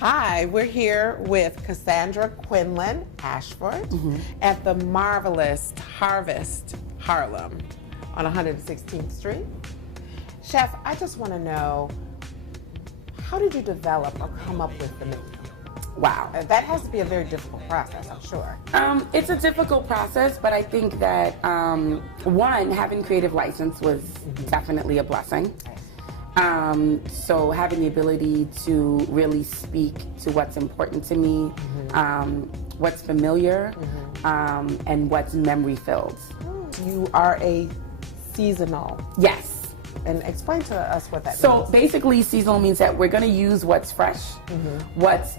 Hi, we're here with Cassandra Quinlan Ashford at the marvelous Harvist Harlem on 116th Street. Chef, I just want to know, how did you develop or come up with the menu? Wow, that has to be a very difficult process, I'm sure. It's a difficult process, but I think that one, having creative license was definitely a blessing. So having the ability to really speak to what's important to me, what's familiar, and what's memory filled. You are a seasonal. Yes. And explain to us what that means. So basically, seasonal means that we're going to use what's fresh, what's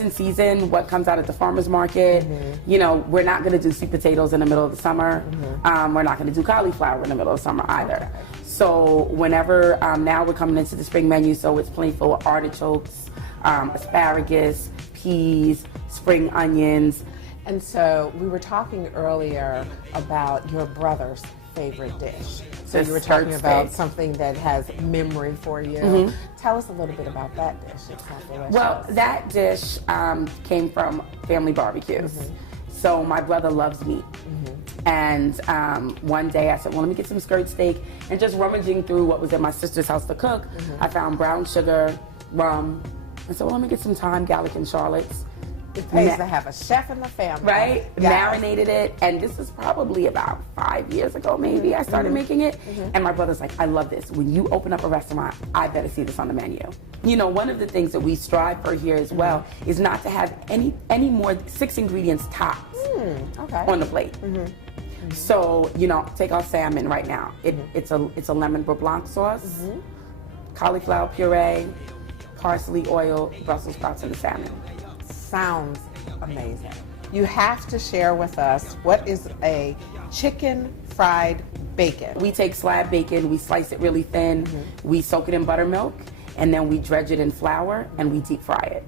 in season, what comes out at the farmer's market. You know, we're not going to do sweet potatoes in the middle of the summer. We're not going to do cauliflower in the middle of summer either. So whenever, now we're coming into the spring menu, so it's plentiful of artichokes, asparagus, peas, spring onions. And so we were talking earlier about your brother's favorite dish. So you were talking about something that has memory for you. Tell us a little bit about that dish. It's so delicious. Well, that dish came from family barbecues. So my brother loves meat. And one day I said, well, let me get some skirt steak. And just rummaging through what was at my sister's house to cook, I found brown sugar, rum. I said, well, let me get some thyme, garlic, and shallots. It pays to have a chef in the family. Right? Yes. Marinated it. And this is probably about 5 years ago, maybe, I started making it. And my brother's like, I love this. When you open up a restaurant, I better see this on the menu. You know, one of the things that we strive for here as well is not to have any more 6 ingredients tops on the plate. So, you know, take our salmon right now. It's a lemon beurre blanc sauce, cauliflower puree, parsley oil, Brussels sprouts, and the salmon. Sounds amazing. You have to share with us, what is a chicken fried bacon? We take slab bacon, we slice it really thin, we soak it in buttermilk, and then we dredge it in flour and we deep fry it.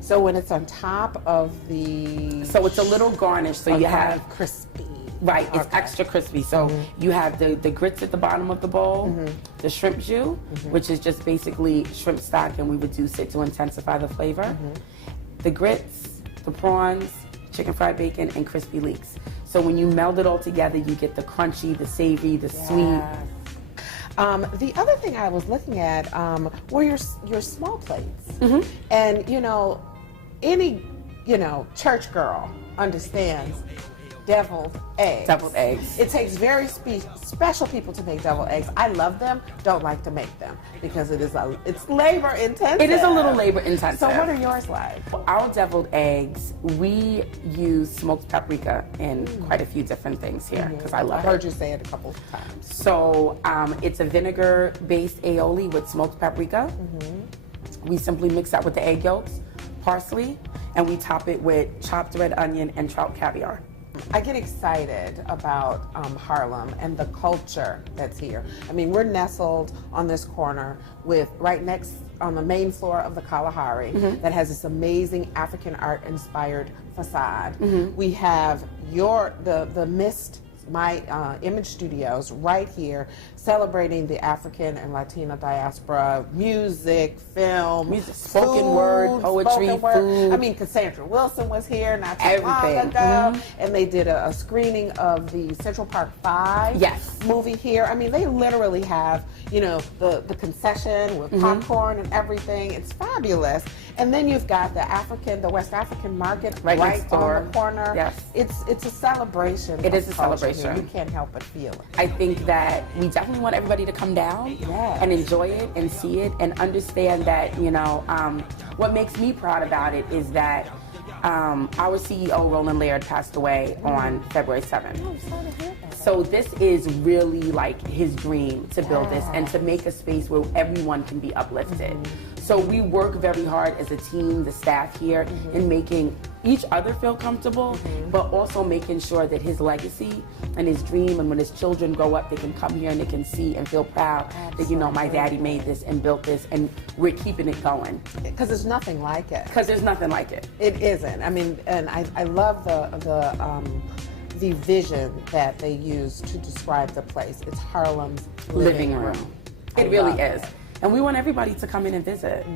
So when it's on top of the... So it's a little garnish, so you have... crispy. Right, it's extra crispy. So you have the grits at the bottom of the bowl, the shrimp jus, which is just basically shrimp stock, and we reduce it to intensify the flavor. The grits, the prawns, chicken fried bacon, and crispy leeks. So when you meld it all together, you get the crunchy, the savory, the sweet. The other thing I was looking at were your small plates. And, you know, any, church girl understands deviled eggs. Deviled eggs. It takes very special people to make deviled eggs. I love them, don't like to make them because it's labor intensive. It is a little labor intensive. So what are yours like? Our deviled eggs, we use smoked paprika in quite a few different things here because I love it. I heard you say it a couple of times. So it's a vinegar-based aioli with smoked paprika. We simply mix that with the egg yolks, parsley, and we top it with chopped red onion and trout caviar. I get excited about Harlem and the culture that's here. I mean, we're nestled on this corner with right next on the main floor of the Kalahari that has this amazing African art inspired facade. We have the Mist, my image studios right here, celebrating the African and Latina diaspora, music, film, spoken word, poetry, food. I mean, Cassandra Wilson was here not too long ago, and they did a screening of the Central Park 5 movie here. I mean, they literally have, the concession with popcorn and everything. It's fabulous. And then you've got the West African market right on the corner. Yes. It's a celebration. It is a celebration. Here. You can't help but feel it. I think that we definitely want everybody to come down and enjoy it and see it and understand that, what makes me proud about it is that our CEO, Roland Laird, passed away on February 7th. Oh, I'm sorry to hear that. So this is really like his dream to build this and to make a space where everyone can be uplifted. So we work very hard as a team, the staff here, in making each other feel comfortable, but also making sure that his legacy and his dream, and when his children grow up, they can come here and they can see and feel proud that, my daddy made this and built this, and we're keeping it going. Because there's nothing like it. Because there's nothing like it. It isn't. I mean, and I love the vision that they use to describe the place. It's Harlem's living room. It really is. And we want everybody to come in and visit,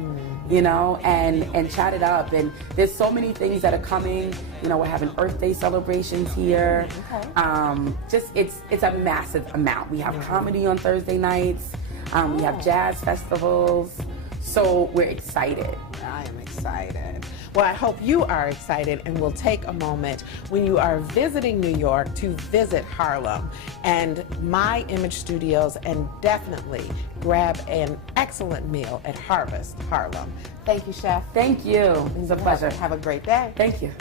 you know, and chat it up. And there's so many things that are coming. You know, we're having Earth Day celebrations here. Okay. Just it's a massive amount. We have comedy on Thursday nights. We have jazz festivals. So we're excited. I am excited. Well, I hope you are excited, and we'll take a moment when you are visiting New York to visit Harlem and My Image Studios, and definitely grab an excellent meal at Harvist Harlem. Thank you, Chef. Thank you. It's a pleasure. Have a great day. Thank you.